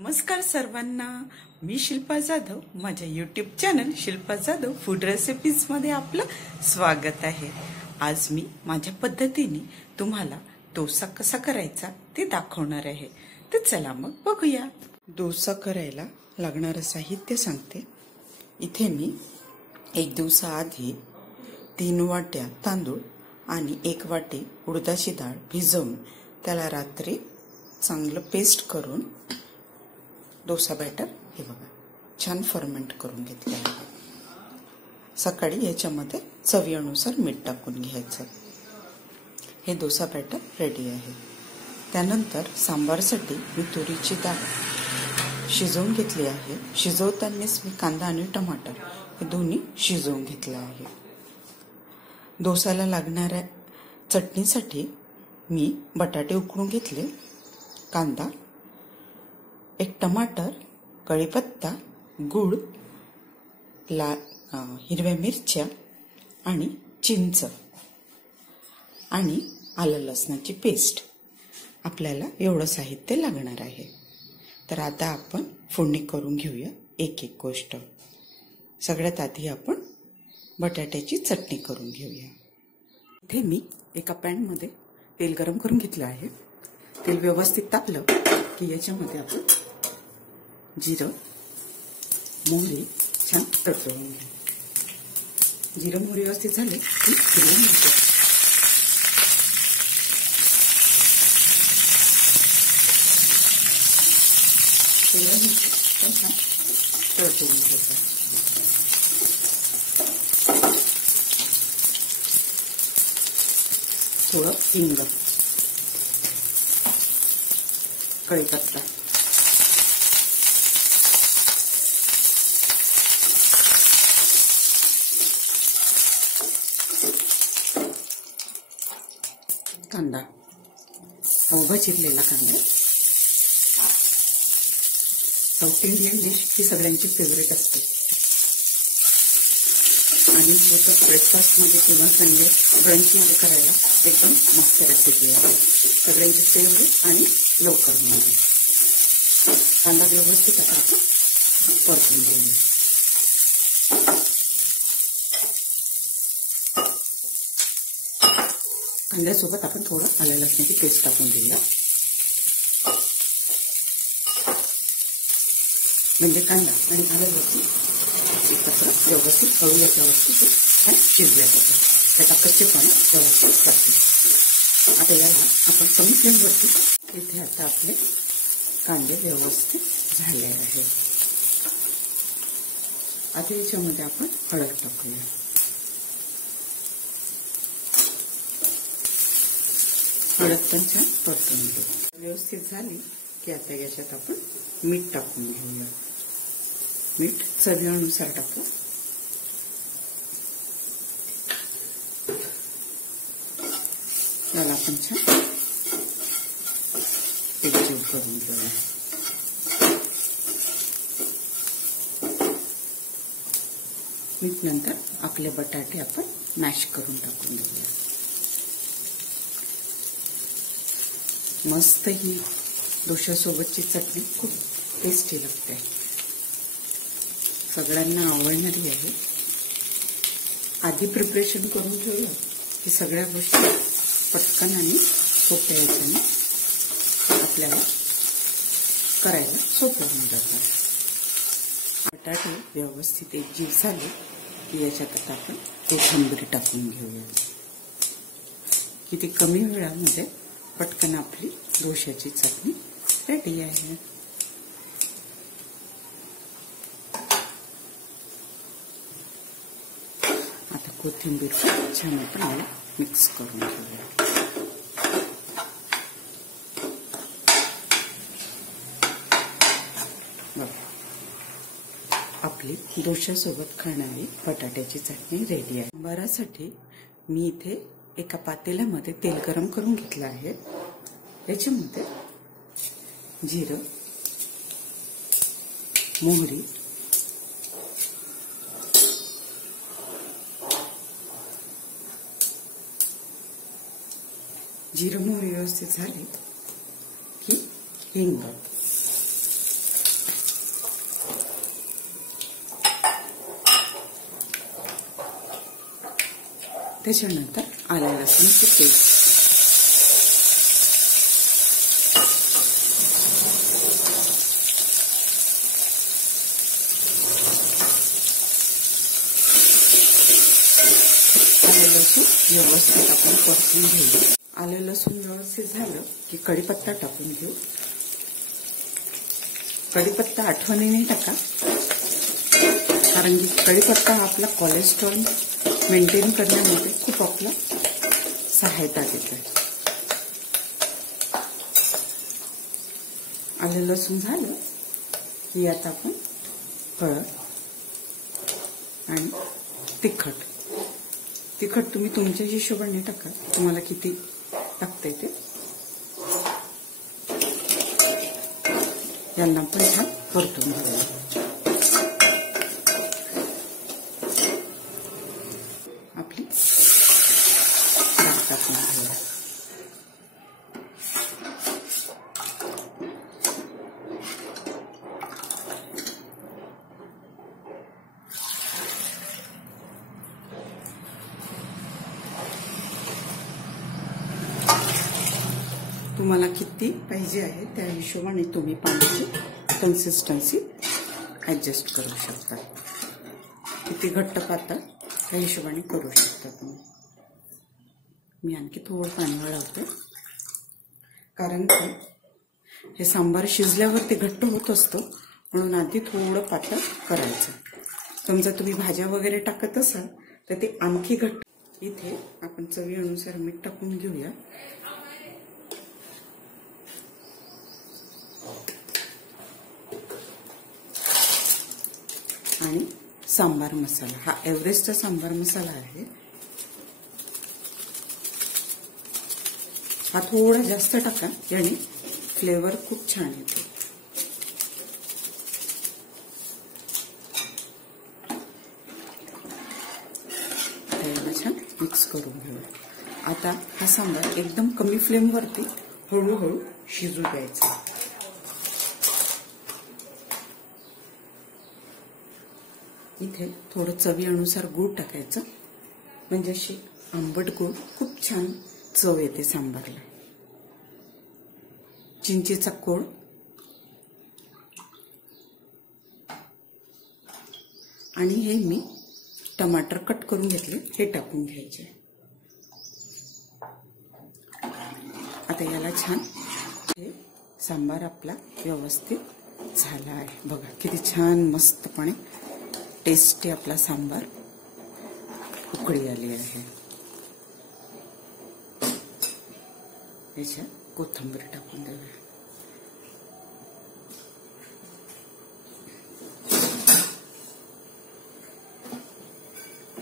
नमस्कार सर्वांना, मी शिल्पा जाधव. माझ्या YouTube channel Shilpa Jadhav food recipes मध्ये आपलं स्वागत आहे. आज मी माझ्या पद्धतीने तुम्हाला डोसा कसा करायचा ते दाखवणार आहे. तर चला मग बघूया. डोसा करायला लागणारं साहित्य सांगते. इथे मी एक दिवसाआधी 3 वाट्या तांदूळ आणि 1 वाटी उडदाची डाळ भिजवून त्याला रात्री चांगलं पेस्ट करून डोसा बॅटर हे बघा छान फर्मेंट करून घेतले आहे. सकाळी याच्यामध्ये चवीनुसार मीठ टाकून घ्यायचं. हे डोसा बॅटर रेडी आहे. त्यानंतर सांबारसाठी मी तुरीची डाळ शिजवून घेतली आहे. शिजवतानाच मी कांदा आणि टमाटर हे दोन्ही शिजवून घेतले आहे. डोसाला लागणाऱ्या चटणीसाठी मी बटाटे उकडून घेतले, कांदा, 1 टमाटर, कढीपत्ता, गूळ, हिरव्या मिरच्या आणि चिंच आणि आलं लसणाची पेस्ट. आपल्याला एवढं साहित्य लागणार आहे. तर आता आपण फोडणी करून घेऊया एक एक गोष्ट. सगळ्यात आधी आपण बटाट्याची चटणी करून घेऊया. इथे मी एका पॅनमध्ये तेल गरम करून घेतलं आहे. तेल व्यवस्थित तापलं की याच्यामध्ये आपण जिरं, मोहरी छान तडतडून घ्या. जिरं मोहरी व्यवस्थित झाले की हिरव्या मिरच्या, छान तडतडून घ्यायचं. थोडं हिंग, कढीपत्ता, कांदा, उभा चिरलेला कांदा. साऊथ इंडियन डिश ही सगळ्यांची फेवरेट असते आणि ब्रेकफास्टमध्ये किंवा संडे ब्रंचमध्ये करायला एकदम मस्त रेसिपी आहे. सगळ्यांची फेवरेट आणि लवकर मिळते. कांदा व्यवस्थित आता आपण परतून घेऊया. कांद्यासोबत आपण थोडं आलं लसणाची पेस्ट टाकून देऊया. म्हणजे कांदा आणि आलं लसूण एकत्र व्यवस्थित हळू याच्यावरती छान शिजल्या जातं. त्याचा कच्चेपणा व्यवस्थित जाते. आता याला आपण कमी फ्लेमवरती. इथे आता आपले कांदे व्यवस्थित झाले आहे. आता याच्यामध्ये आपण हळद टाकूया. हळद पण छान परतून घेऊ. व्यवस्थित झाली की आता याच्यात आपण मीठ टाकून घेऊया. मीठ चवीनुसार टाकू. याला आपण छान एकजीव करून घेऊया. मीठ नंतर आपले बटाटे आपण मॅश करून टाकून देऊया. मस्त ही डोशासोबतची चटणी खूप टेस्टी लागते. सगळ्यांना आवडणारी आहे. आधी प्रिपरेशन करून ठेवलं की सगळ्या गोष्टी पटकन आणि सोप्या याच्याने आपल्याला करायला सोपं होऊन जातात. बटाटे व्यवस्थित एकजीव झाले की याच्यात आता आपण कोथिंबीर टाकून घेऊया. किती कमी वेळामध्ये पटकन आपली डोशाची चटणी रेडी आहे. आता कोथिंबीर छान आपण याला मिक्स करून घेऊया. आपली डोशासोबत खाणारी बटाट्याची चटणी रेडी आहे. सांबारासाठी मी इथे एका पातेल्यामध्ये तेल गरम करून घेतलं आहे. याच्यामध्ये जिरं, मोहरी, जिरं मोहरी व्यवस्थित झाली की हिंग, त्याच्यानंतर आलं लसूणची पेस्ट, आलं लसूण व्यवस्थित आपण परतून घेऊ. आलं लसूण व्यवस्थित झालं की कढीपत्ता टाकून घेऊ. कढीपत्ता आठवणीने टाका, कारण की कढीपत्ता आपला कोलेस्ट्रॉल मेंटेन करण्यामध्ये खूप आपला सहायता देतो. आलं लसूण झालं की आता आपण हळद आणि तिखट तुम्ही तुमच्या हिशोबाने टाका, तुम्हाला किती टाकते ते. यांना पण छान परतून घेऊया. आपली डाळ टाकून घेऊया. तुम्हाला किती पाहिजे आहे त्या हिशोबाने तुम्ही पाण्याची कन्सिस्टन्सी ऍडजस्ट करू शकता. किती घट्ट पातळ त्या हिशोबाने करू शकता तुम्ही. मी आणखी थोडं पाणी वाढवते, कारण हे सांबार शिजल्यावर ते घट्ट होत असतं, म्हणून आधी थोडं पातळ करायचं. समजा तुम्ही भाज्या वगैरे टाकत असाल तर ते आणखी घट्ट. इथे आपण चवीनुसार मीठ टाकून घेऊया. आणि सांबार मसाला, हा एव्हरेस्टचा सांबार मसाला आहे. हा थोडा जास्त टाका, याने फ्लेवर खूप छान येतो. छान मिक्स करून घेऊया. आता हा सांबार एकदम कमी फ्लेमवरती हळूहळू शिजू द्यायचा. इथे थोडं चवीनुसार गूळ टाकायचं, म्हणजे अशी आंबट गूळ खूप छान चव येते सांबारला. चिंचेचा कोळ आणि हे मी टमाटर कट करून घेतले, हे टाकून घ्यायचे. आता याला छान, हे सांबार आपला व्यवस्थित झाला आहे. बघा किती छान मस्तपणे टेस्टी आपला सांबार उकळी आली आहे. याच्यात कोथिंबीर टाकून देऊया.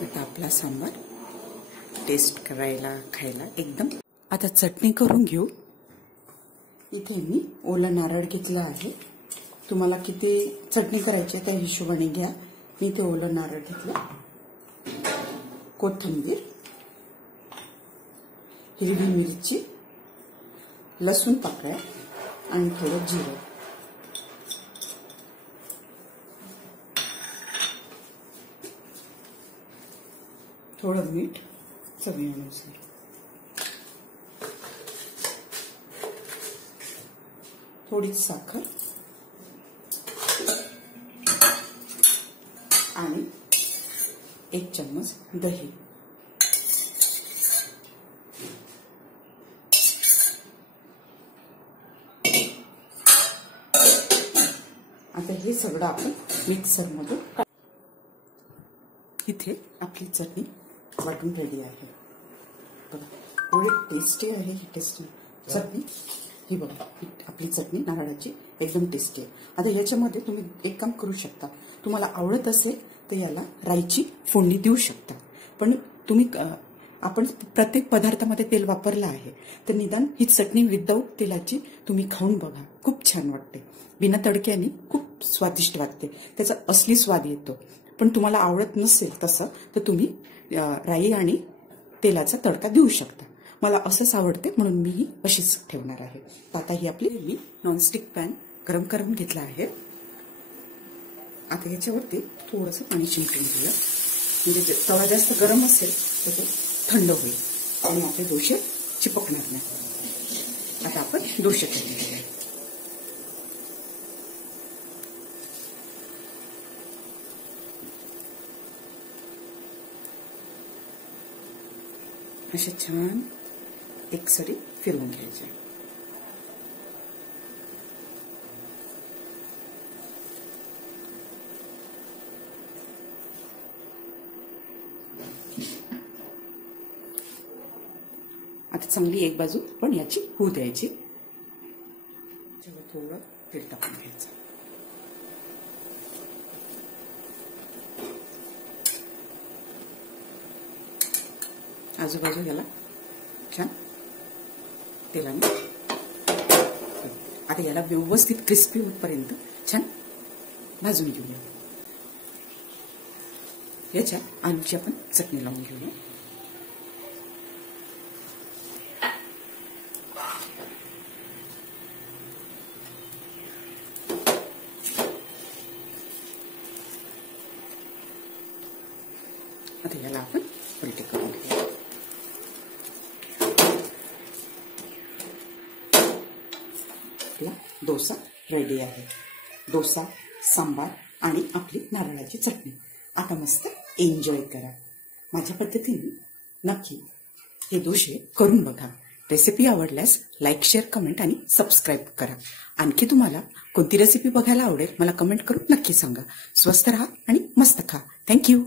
आता आपला सांबार टेस्ट करायला खायला एकदम. आता चटणी करून घेऊ. इथे मी ओलं नारळ घेतलं आहे. तुम्हाला किती चटणी करायची त्या हिशोबाने घ्या. मी ते ओलं नारळ घेतलं, कोथिंबीर, हिरवी मिरची, लसूण पाकळ्या आणि थोडं जिरं. थोडं मीठ चवीनुसार. थोडी साखर आणि 1 चम्मच दही. आता हे सगळं आपण मिक्सरमध्ये इथे आपली चटणी वाटून रेडी आहे. बघा एवढी टेस्टी आहे ही टेस्टी चटणी. ही बघा आपली चटणी नारळाची एकदम टेस्टी आहे. आता याच्यामध्ये तुम्ही एक काम करू शकता, तुम्हाला आवडत असेल तर याला राईची फोडणी देऊ शकता. पण तुम्ही आपण प्रत्येक पदार्थामध्ये तेल वापरलं आहे, तर निदान ही चटणी विदाऊट तेलाची तुम्ही खाऊन बघा, खूप छान वाटते. बिना तडक्याने खूप स्वादिष्ट वाटते, त्याचा असली स्वाद येतो. पण तुम्हाला आवडत नसेल तसं तर तुम्ही राई आणि तेलाचा तडका देऊ शकता. मला असंच आवडते म्हणून मी ही अशीच ठेवणार आहे. आता ही आपली मी नॉनस्टिक पॅन गरम करून घेतला आहे. आता याच्यावरती थोडंसं पाणी शिंपडून घेऊया, म्हणजे तवा जास्त गरम असेल तर ते थंड होईल आणि आपले डोसे चिपकणार नाही. आता आपण डोसे करून घेऊया. असे छान एकसरी फिरवून घ्यायचे. आता चांगली एक बाजू पण याची होऊ द्यायची. थोडं तेल टाकून घ्यायचं. आजूबाजू याला छान तेलाने. आता याला व्यवस्थित क्रिस्पी होईपर्यंत छान भाजून घेऊया. याच्या आलूची आपण चटणी लावून घेऊया. आता याला आपण पलटी करून घेऊया. डोसा रेडी आहे. डोसा, सांबार आणि आपली नारळाची चटणी. आता मस्त एन्जॉय करा. माझ्या पद्धतीने नक्की हे डोसे करून बघा. रेसिपी आवडल्यास लाईक, शेअर, कमेंट आणि सबस्क्राईब करा. आणखी तुम्हाला कोणती रेसिपी बघायला आवडेल मला कमेंट करून नक्की सांगा. स्वस्त राहा आणि मस्त खा. थँक्यू.